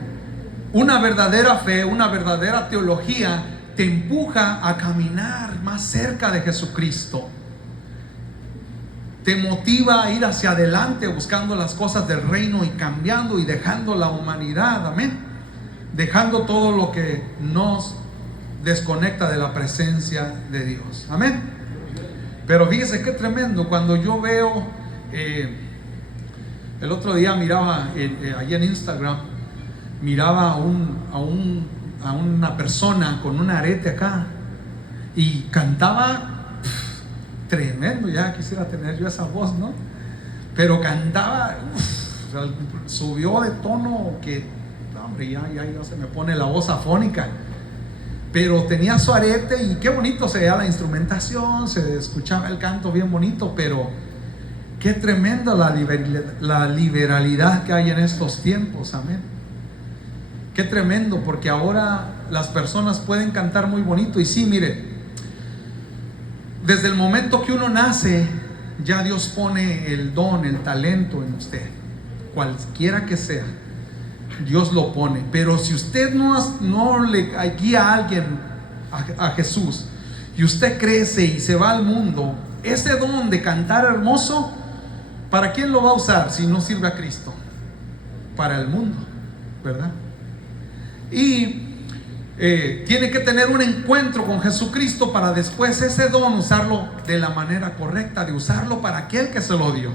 Una verdadera fe, una verdadera teología te empuja a caminar más cerca de Jesucristo. Te motiva a ir hacia adelante buscando las cosas del reino y cambiando y dejando la humanidad, amén, dejando todo lo que nos desconecta de la presencia de Dios. Amén. Pero fíjese qué tremendo cuando yo veo, el otro día miraba allí en Instagram, miraba a una persona con un arete acá y cantaba tremendo. Ya quisiera tener yo esa voz, ¿no? Pero cantaba, o sea, subió de tono que, hombre, ya se me pone la voz afónica. Pero tenía su arete y qué bonito se veía la instrumentación, se escuchaba el canto bien bonito, pero qué tremenda la liberalidad que hay en estos tiempos. Amén. Qué tremendo, porque ahora las personas pueden cantar muy bonito. Y sí, mire, desde el momento que uno nace, ya Dios pone el don, el talento en usted, cualquiera que sea. Dios lo pone. Pero si usted no le guía a alguien a Jesús, y usted crece y se va al mundo, ese don de cantar hermoso, ¿para quién lo va a usar si no sirve a Cristo? Para el mundo, ¿verdad? Y tiene que tener un encuentro con Jesucristo para después ese don usarlo de la manera correcta, de usarlo para aquel que se lo dio.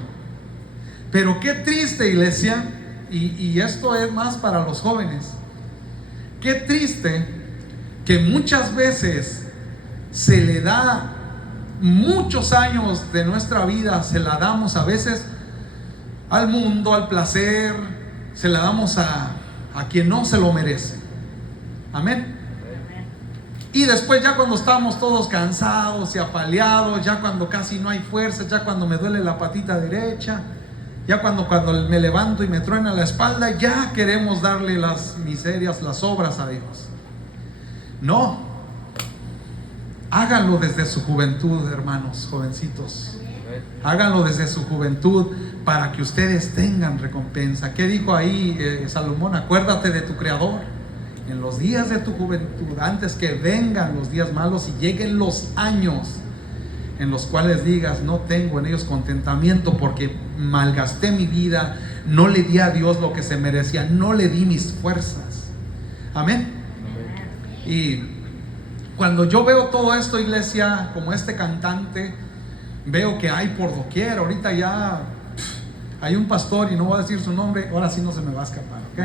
Pero qué triste, iglesia, y esto es más para los jóvenes, qué triste que muchas veces se le da muchos años de nuestra vida, se la damos a veces al mundo, al placer, se la damos a quien no se lo merece. Amén. Y después, ya cuando estamos todos cansados y apaleados, ya cuando casi no hay fuerza, ya cuando me duele la patita derecha, ya cuando me levanto y me truena la espalda, ya queremos darle las miserias, las obras a Dios. No, háganlo desde su juventud, hermanos, jovencitos. Háganlo desde su juventud para que ustedes tengan recompensa. ¿Qué dijo ahí Salomón? Acuérdate de tu Creador en los días de tu juventud, antes que vengan los días malos y lleguen los años en los cuales digas: no tengo en ellos contentamiento porque malgasté mi vida, no le di a Dios lo que se merecía, no le di mis fuerzas. Amén. Y cuando yo veo todo esto, iglesia, como este cantante, veo que hay por doquier. Ahorita ya hay un pastor, y no voy a decir su nombre, ahora sí no se me va a escapar, ¿ok?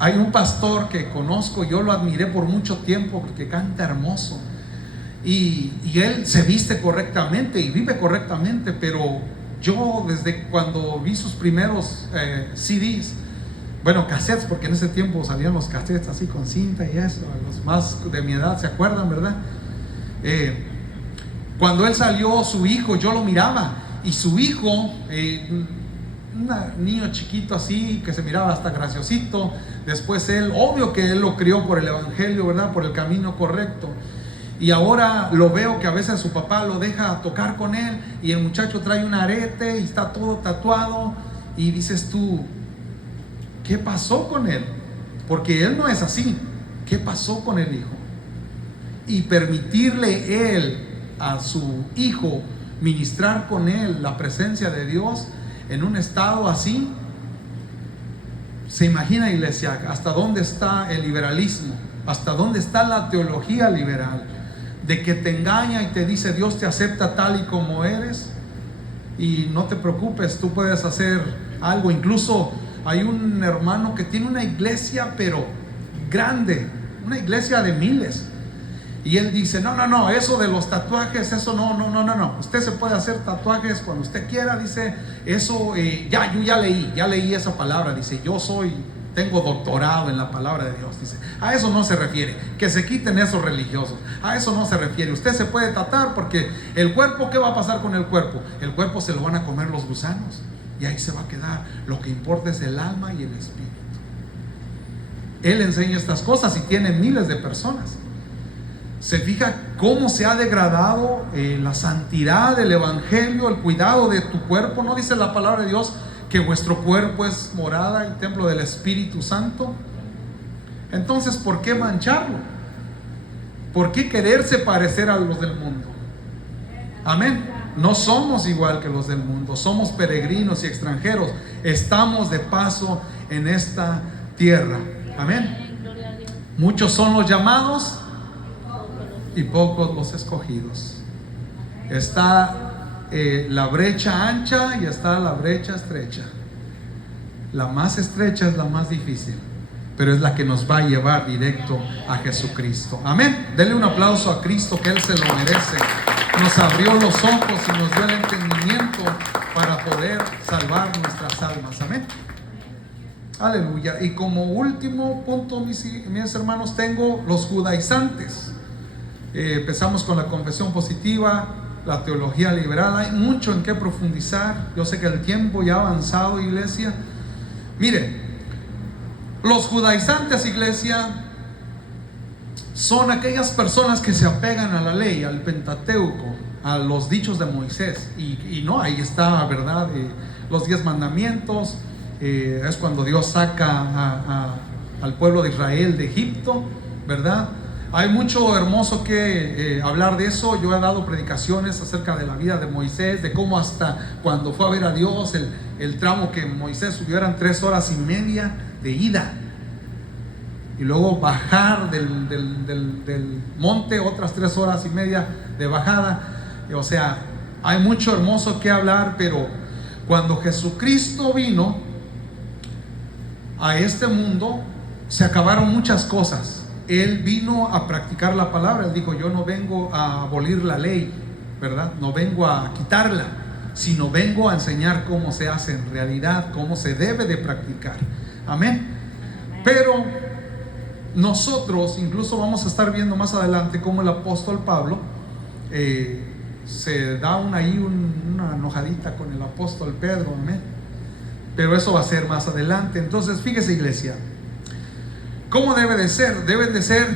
Hay un pastor que conozco, yo lo admiré por mucho tiempo porque canta hermoso. Y él se viste correctamente y vive correctamente, pero yo desde cuando vi sus primeros CDs, bueno, cassettes, porque en ese tiempo salían los cassettes así con cinta y eso, los más de mi edad se acuerdan, ¿verdad? Cuando él salió, su hijo, yo lo miraba, y su hijo, un niño chiquito así, que se miraba hasta graciosito. Después él, obvio que él lo crió por el evangelio, ¿verdad? Por el camino correcto. Y ahora lo veo que a veces su papá lo deja tocar con él, y el muchacho trae un arete y está todo tatuado, y dices tú: ¿qué pasó con él? Porque él no es así. ¿Qué pasó con el hijo? Y permitirle él a su hijo ministrar con él la presencia de Dios en un estado así. Se imagina, iglesia, hasta dónde está el liberalismo, hasta dónde está la teología liberal, de que te engaña y te dice: Dios te acepta tal y como eres, y no te preocupes, tú puedes hacer algo. Incluso hay un hermano que tiene una iglesia, pero grande, una iglesia de miles, y él dice: no, eso de los tatuajes, eso no, usted se puede hacer tatuajes cuando usted quiera, dice, eso, yo ya leí esa palabra, dice, tengo doctorado en la palabra de Dios, dice, a eso no se refiere, que se quiten esos religiosos, a eso no se refiere, usted se puede tatuar porque el cuerpo, ¿qué va a pasar con el cuerpo? El cuerpo se lo van a comer los gusanos, y ahí se va a quedar, lo que importa es el alma y el espíritu. Él enseña estas cosas y tiene miles de personas. Se fija cómo se ha degradado la santidad del evangelio, el cuidado de tu cuerpo. ¿No dice la palabra de Dios que vuestro cuerpo es morada y templo del Espíritu Santo? Entonces, ¿por qué mancharlo? ¿Por qué quererse parecer a los del mundo? Amén. No somos igual que los del mundo, somos peregrinos y extranjeros, estamos de paso en esta tierra. Amén. Muchos son los llamados y pocos los escogidos. Está la brecha ancha y está la brecha estrecha. La más estrecha es la más difícil, pero es la que nos va a llevar directo a Jesucristo. Amén. Denle un aplauso a Cristo, que Él se lo merece. Nos abrió los ojos y nos dio el entendimiento para poder salvar nuestras almas. Amén. Aleluya. Y como último punto, mis hermanos, tengo los judaizantes. Empezamos con la confesión positiva, la teología liberal. Hay mucho en qué profundizar. Yo sé que el tiempo ya ha avanzado, iglesia. Mire, los judaizantes, iglesia, son aquellas personas que se apegan a la ley, al Pentateuco, a los dichos de Moisés. Y no, ahí está, ¿verdad? Los 10 mandamientos. Es cuando Dios saca al pueblo de Israel de Egipto, ¿verdad? Hay mucho hermoso que hablar de eso. Yo he dado predicaciones acerca de la vida de Moisés, de cómo hasta cuando fue a ver a Dios, el tramo que Moisés subió eran 3 horas y media de ida, y luego bajar del monte otras 3 horas y media de bajada. O sea, hay mucho hermoso que hablar, pero cuando Jesucristo vino a este mundo, se acabaron muchas cosas. Él vino a practicar la palabra. Él dijo: yo no vengo a abolir la ley, ¿verdad? No vengo a quitarla, sino vengo a enseñar cómo se hace en realidad, cómo se debe de practicar. Amén. Pero nosotros, incluso vamos a estar viendo más adelante cómo el apóstol Pablo se da una enojadita con el apóstol Pedro. Amén. Pero eso va a ser más adelante. Entonces, fíjese, iglesia, ¿cómo debe de ser? Deben de ser,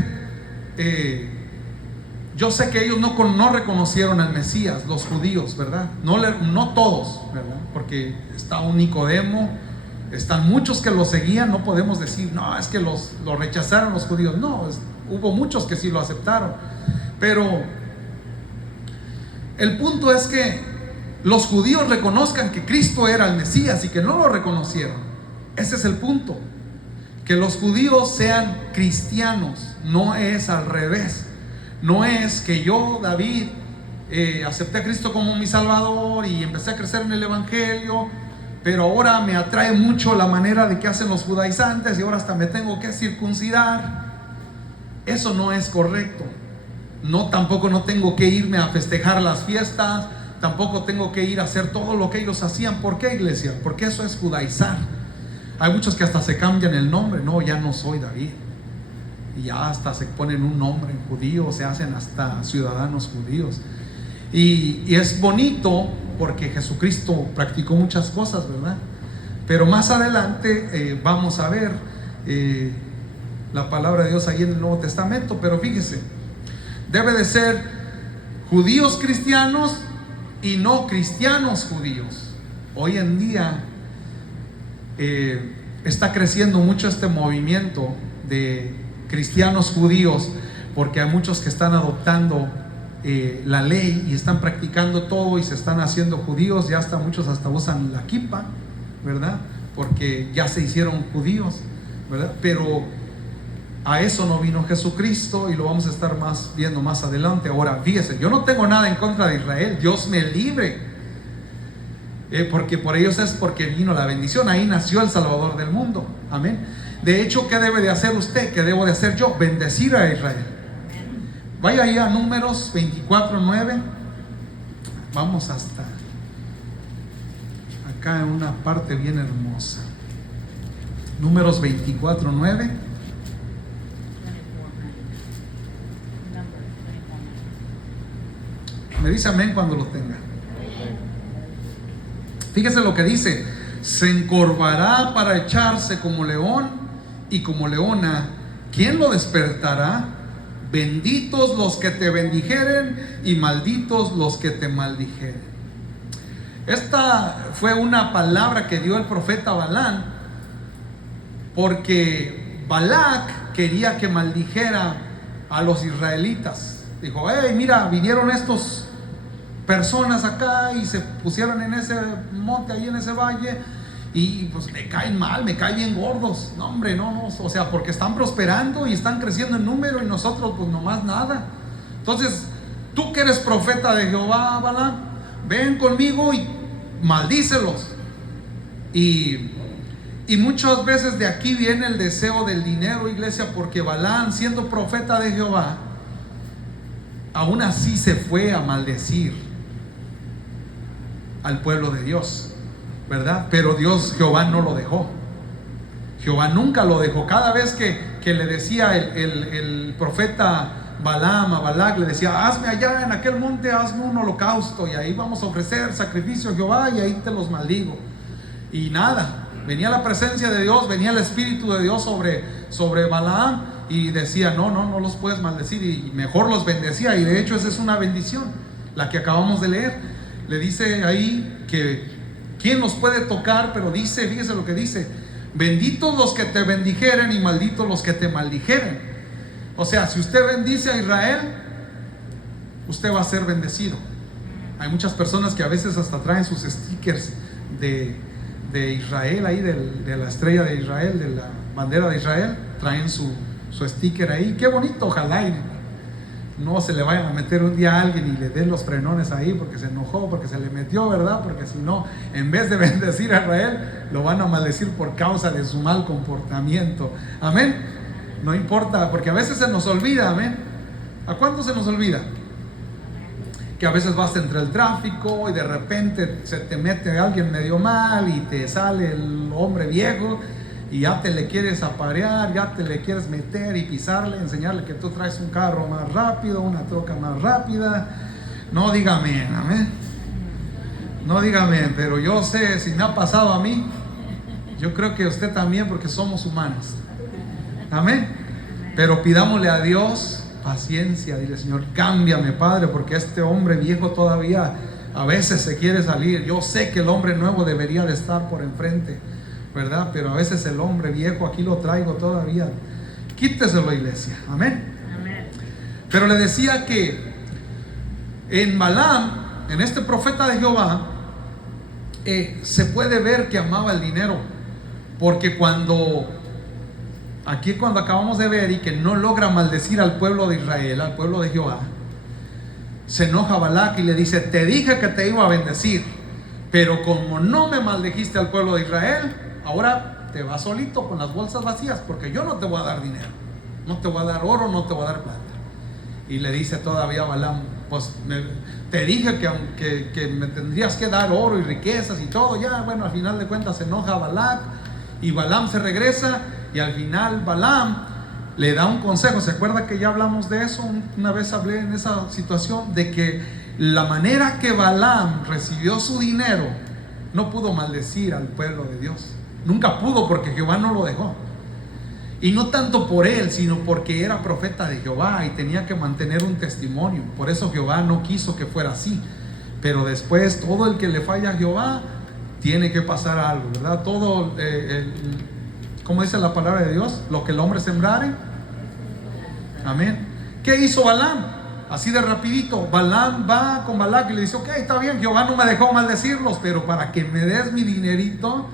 yo sé que ellos no reconocieron al Mesías, los judíos, ¿verdad? No todos, ¿verdad? Porque está un Nicodemo, están muchos que lo seguían. No podemos decir, no, es que lo rechazaron los judíos. No, hubo muchos que sí lo aceptaron. Pero el punto es que los judíos reconozcan que Cristo era el Mesías y que no lo reconocieron. Ese es el punto. Que los judíos sean cristianos, no es al revés. No es que yo, David, acepté a Cristo como mi Salvador y empecé a crecer en el Evangelio, pero ahora me atrae mucho la manera de que hacen los judaizantes y ahora hasta me tengo que circuncidar. Eso no es correcto. Tampoco no tengo que irme a festejar las fiestas, tampoco tengo que ir a hacer todo lo que ellos hacían. ¿Por qué, iglesia? Porque eso es judaizar. Hay muchos que hasta se cambian el nombre. No, ya no soy David. Y ya hasta se ponen un nombre en judío, se hacen hasta ciudadanos judíos. Y es bonito porque Jesucristo practicó muchas cosas, ¿verdad? Pero más adelante vamos a ver la palabra de Dios ahí en el Nuevo Testamento. Pero fíjese, debe de ser judíos cristianos y no cristianos judíos. Hoy en día está creciendo mucho este movimiento de cristianos judíos, porque hay muchos que están adoptando la ley y están practicando todo y se están haciendo judíos. Ya hasta muchos hasta usan la kippah, ¿verdad? Porque ya se hicieron judíos, ¿verdad? Pero a eso no vino Jesucristo y lo vamos a estar viendo más adelante. Ahora, fíjese, yo no tengo nada en contra de Israel. Dios me libre, porque por ellos es porque vino la bendición. Ahí nació el Salvador del mundo. Amén. De hecho, ¿qué debe de hacer usted? ¿Qué debo de hacer yo? Bendecir a Israel. Vaya ahí a Números 24:9. Vamos hasta acá en una parte bien hermosa. Números 24:9. Me dice amén cuando lo tenga. Fíjese lo que dice: se encorvará para echarse como león y como leona. ¿Quién lo despertará? Benditos los que te bendijeren y malditos los que te maldijeren. Esta fue una palabra que dio el profeta Balaam, porque Balac quería que maldijera a los israelitas. Dijo: hey, mira, vinieron estos personas acá y se pusieron en ese monte, ahí en ese valle, y pues me caen mal, me caen bien gordos. No, hombre, no, o sea, porque están prosperando y están creciendo en número y nosotros pues nomás nada. Entonces, tú que eres profeta de Jehová, Balaam, ven conmigo y maldícelos. Y muchas veces de aquí viene el deseo del dinero, iglesia, porque Balaam, siendo profeta de Jehová, aún así se fue a maldecir al pueblo de Dios, ¿verdad? Pero Jehová no lo dejó. Jehová nunca lo dejó. Cada vez que le decía el profeta Balaam a Balac, le decía: hazme allá en aquel monte, hazme un holocausto y ahí vamos a ofrecer sacrificio a Jehová y ahí te los maldigo. Y nada, venía la presencia de Dios, venía el Espíritu de Dios sobre Balaam y decía: no los puedes maldecir, y mejor los bendecía. Y de hecho esa es una bendición, la que acabamos de leer. Le dice ahí que ¿quién nos puede tocar? Pero dice, fíjese lo que dice: benditos los que te bendijeren y malditos los que te maldijeren. O sea, si usted bendice a Israel, usted va a ser bendecido. Hay muchas personas que a veces hasta traen sus stickers de Israel ahí, de la estrella de Israel, de la bandera de Israel, traen su sticker ahí. Qué bonito, ojalá y no se le vayan a meter un día a alguien y le den los frenones ahí porque se enojó, porque se le metió, ¿verdad? Porque si no, en vez de bendecir a Israel, lo van a maldecir por causa de su mal comportamiento. Amén. No importa, porque a veces se nos olvida, amén. ¿A cuánto se nos olvida? Que a veces vas entre el tráfico y de repente se te mete alguien medio mal y te sale el hombre viejo y ya te le quieres aparear, ya te le quieres meter y pisarle, enseñarle que tú traes un carro más rápido, una troca más rápida. No diga amén, amén. No diga amén, pero yo sé, si me ha pasado a mí, yo creo que usted también, porque somos humanos. Amén. Pero pidámosle a Dios paciencia, dile: Señor, cámbiame, Padre, porque este hombre viejo todavía a veces se quiere salir. Yo sé que el hombre nuevo debería de estar por enfrente, ¿verdad? Pero a veces el hombre viejo aquí lo traigo todavía. Quíteselo, iglesia. Amén. Amén. Pero le decía que en Balaam, en este profeta de Jehová, se puede ver que amaba el dinero, porque cuando acabamos de ver, y que no logra maldecir al pueblo de Israel, al pueblo de Jehová, se enoja Balac y le dice: te dije que te iba a bendecir, pero como no me maldijiste al pueblo de Israel, ahora te vas solito con las bolsas vacías, porque yo no te voy a dar dinero, no te voy a dar oro, no te voy a dar plata. Y le dice todavía Balaam: pues te dije que me tendrías que dar oro y riquezas y todo. Ya, bueno, al final de cuentas se enoja Balac y Balaam se regresa. Y al final Balaam le da un consejo. ¿Se acuerda que ya hablamos de eso? Una vez hablé en esa situación de que la manera que Balaam recibió su dinero, no pudo maldecir al pueblo de Dios. Nunca pudo, porque Jehová no lo dejó. Y no tanto por él, sino porque era profeta de Jehová y tenía que mantener un testimonio. Por eso Jehová no quiso que fuera así. Pero después, todo el que le falla a Jehová tiene que pasar algo, ¿verdad? Todo ¿cómo dice la palabra de Dios? Lo que el hombre sembrare. Amén. ¿Qué hizo Balaam? Así de rapidito, Balaam va con Balac y le dice: ok, está bien, Jehová no me dejó maldecirlos, pero para que me des mi dinerito,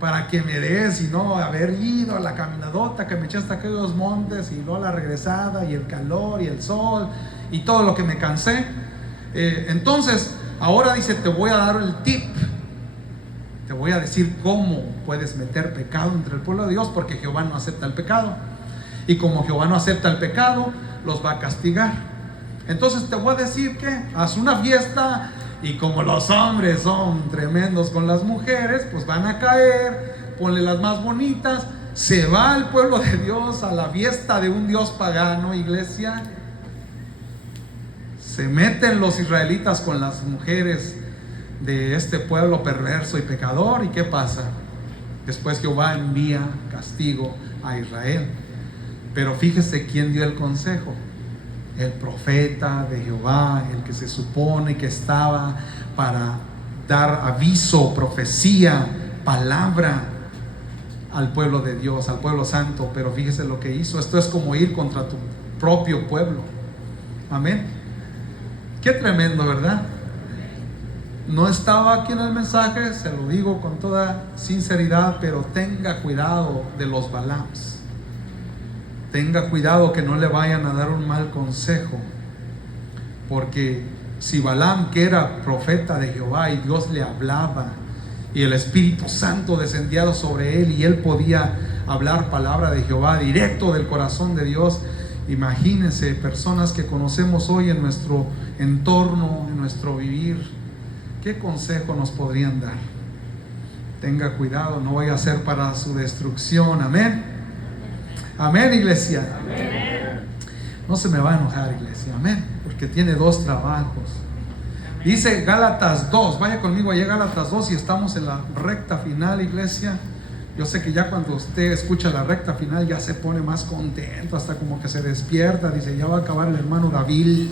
para que me des, y no haber ido a la caminadota que me eché hasta aquellos montes, y luego la regresada, y el calor, y el sol, y todo lo que me cansé. Entonces, ahora dice: te voy a dar el tip. Te voy a decir cómo puedes meter pecado entre el pueblo de Dios, porque Jehová no acepta el pecado. Y como Jehová no acepta el pecado, los va a castigar. Entonces te voy a decir que haz una fiesta, y como los hombres son tremendos con las mujeres, pues van a caer, ponle las más bonitas. Se va el pueblo de Dios a la fiesta de un Dios pagano, iglesia. Se meten los israelitas con las mujeres de este pueblo perverso y pecador. ¿Y qué pasa? Después Jehová envía castigo a Israel. Pero fíjese quién dio el consejo: el profeta de Jehová, el que se supone que estaba para dar aviso, profecía, palabra al pueblo de Dios, al pueblo santo. Pero fíjese lo que hizo. Esto es como ir contra tu propio pueblo. Amén. Qué tremendo, ¿verdad? No estaba aquí en el mensaje, se lo digo con toda sinceridad, pero tenga cuidado de los Balams. Tenga cuidado que no le vayan a dar un mal consejo, porque si Balaam, que era profeta de Jehová y Dios le hablaba y el Espíritu Santo descendía sobre él y él podía hablar palabra de Jehová directo del corazón de Dios, imagínense personas que conocemos hoy en nuestro entorno, en nuestro vivir, ¿qué consejo nos podrían dar? Tenga cuidado, no vaya a ser para su destrucción. Amén. Amén, iglesia. Amén. No se me va a enojar, iglesia. Amén. Porque tiene dos trabajos. Dice Gálatas 2. Vaya conmigo allá, Gálatas 2, y estamos en la recta final, iglesia. Yo sé que ya cuando usted escucha la recta final ya se pone más contento, hasta como que se despierta. Dice, ya va a acabar el hermano David.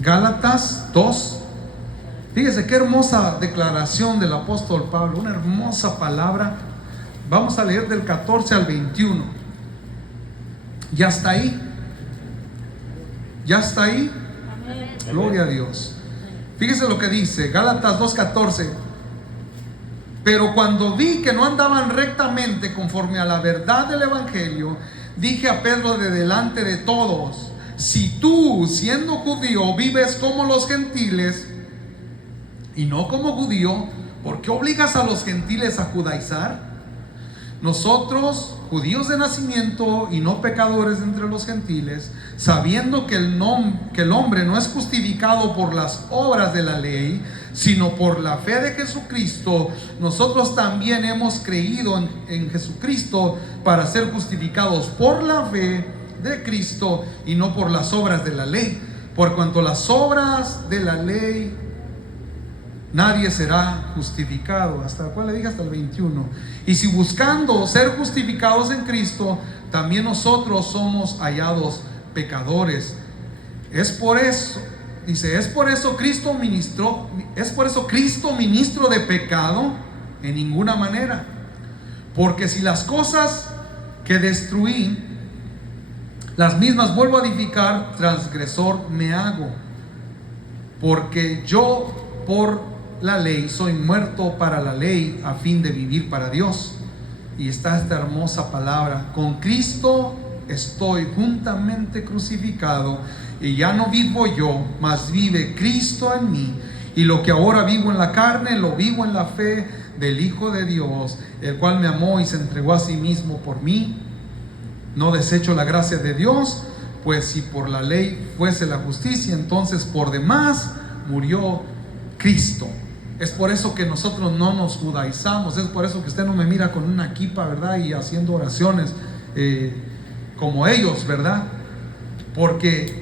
Gálatas 2. Fíjese qué hermosa declaración del apóstol Pablo, una hermosa palabra. Vamos a leer del 14 al 21. Ya está ahí. Ya está ahí. Gloria a Dios. Fíjese lo que dice Gálatas 2:14. Pero cuando vi que no andaban rectamente conforme a la verdad del evangelio, dije a Pedro de delante de todos: si tú, siendo judío, vives como los gentiles y no como judío, ¿por qué obligas a los gentiles a judaizar? Nosotros, judíos de nacimiento y no pecadores entre los gentiles, sabiendo que el hombre no es justificado por las obras de la ley, sino por la fe de Jesucristo, nosotros también hemos creído en Jesucristo para ser justificados por la fe de Cristo y no por las obras de la ley. Por cuanto las obras de la ley, nadie será justificado. ¿Hasta cuál le dije? Hasta el 21. Y si buscando ser justificados en Cristo, también nosotros somos hallados pecadores. Es por eso, dice, es por eso Cristo ministro de pecado en ninguna manera. Porque si las cosas que destruí, las mismas vuelvo a edificar, transgresor me hago. Porque yo por la ley soy muerto para la ley, a fin de vivir para Dios. Y está esta hermosa palabra: con Cristo estoy juntamente crucificado, y ya no vivo yo, mas vive Cristo en mí. Y lo que ahora vivo en la carne, lo vivo en la fe del Hijo de Dios, el cual me amó y se entregó a sí mismo por mí. No desecho la gracia de Dios, pues si por la ley fuese la justicia, entonces por demás murió Cristo. Es por eso que nosotros no nos judaizamos. Es por eso que usted no me mira con una kipa, ¿verdad? Y haciendo oraciones como ellos, ¿verdad? Porque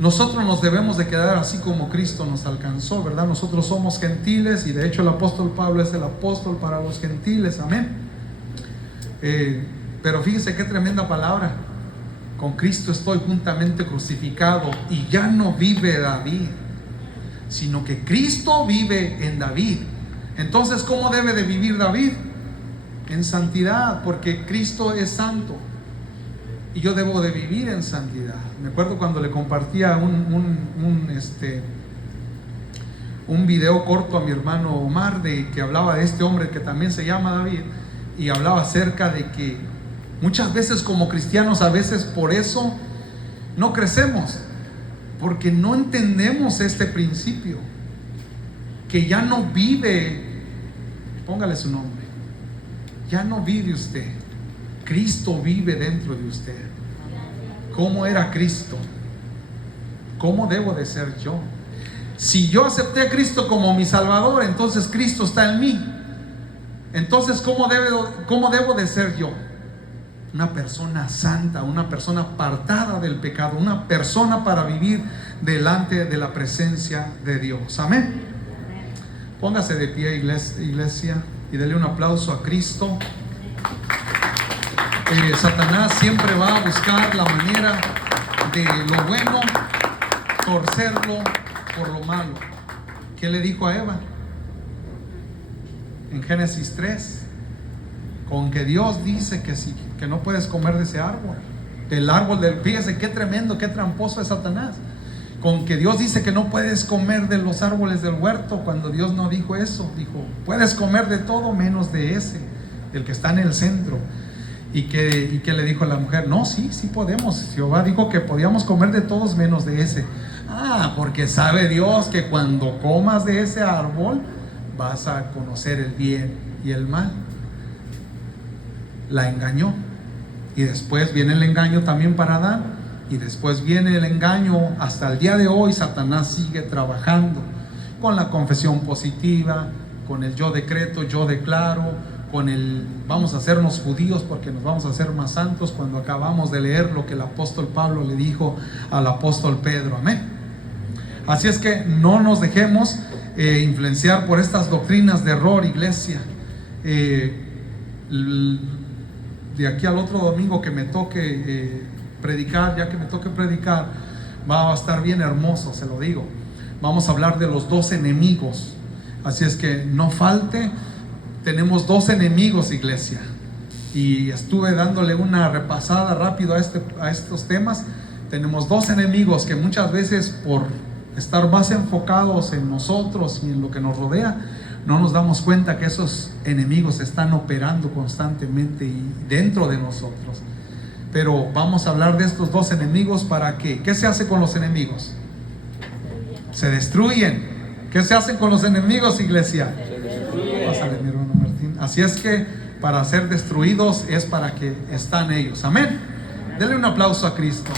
nosotros nos debemos de quedar así como Cristo nos alcanzó, ¿verdad? Nosotros somos gentiles, y de hecho el apóstol Pablo es el apóstol para los gentiles. Amén. Pero fíjese qué tremenda palabra: con Cristo estoy juntamente crucificado, y ya no vive David, sino que Cristo vive en David. Entonces, ¿cómo debe de vivir David? En santidad, porque Cristo es santo y yo debo de vivir en santidad. Me acuerdo cuando le compartía un video corto a mi hermano Omar, de que hablaba de este hombre que también se llama David, y hablaba acerca de que muchas veces como cristianos, a veces por eso no crecemos, porque no entendemos este principio, que ya no vive, póngale su nombre, ya no vive usted, Cristo vive dentro de usted. ¿Cómo era Cristo? ¿Cómo debo de ser yo? Si yo acepté a Cristo como mi Salvador, entonces Cristo está en mí. Entonces, ¿cómo debo de ser yo? Una persona santa, una persona apartada del pecado, una persona para vivir delante de la presencia de Dios. Amén. Póngase de pie, iglesia, y dele un aplauso a Cristo. Satanás siempre va a buscar la manera de lo bueno torcerlo por lo malo. ¿Qué le dijo a Eva? En Génesis 3, con que Dios dice que sí, que no puedes comer de ese árbol, del árbol del... Fíjese qué tremendo, qué tramposo es Satanás. con que Dios dice que no puedes comer de los árboles del huerto, cuando Dios no dijo eso. Dijo, puedes comer de todo menos de ese, el que está en el centro. Y que le dijo a la mujer, no, sí podemos. Jehová dijo que podíamos comer de todos menos de ese. Porque sabe Dios que cuando comas de ese árbol vas a conocer el bien y el mal. La engañó. Y después viene el engaño también para Adán. Y después viene el engaño hasta el día de hoy. Satanás sigue trabajando con la confesión positiva, con el yo decreto, yo declaro, con el vamos a hacernos judíos porque nos vamos a hacer más santos, cuando acabamos de leer lo que el apóstol Pablo le dijo al apóstol Pedro. Amén. Así es que no nos dejemos influenciar por estas doctrinas de error, iglesia. De aquí al otro domingo que me toque predicar, ya que me toque predicar, va a estar bien hermoso, se lo digo. Vamos a hablar de los 2 enemigos. Así es que no falte. Tenemos 2 enemigos, iglesia. Y estuve dándole una repasada rápido a estos temas. Tenemos 2 enemigos que muchas veces, por estar más enfocados en nosotros y en lo que nos rodea, no nos damos cuenta que esos enemigos están operando constantemente y dentro de nosotros. Pero vamos a hablar de estos 2 enemigos. ¿Para qué? ¿Qué se hace con los enemigos? Se destruyen. ¿Qué se hace con los enemigos, iglesia? Pásale, mi hermano Martín. Así es que para ser destruidos es para que están ellos. Amén. Denle un aplauso a Cristo.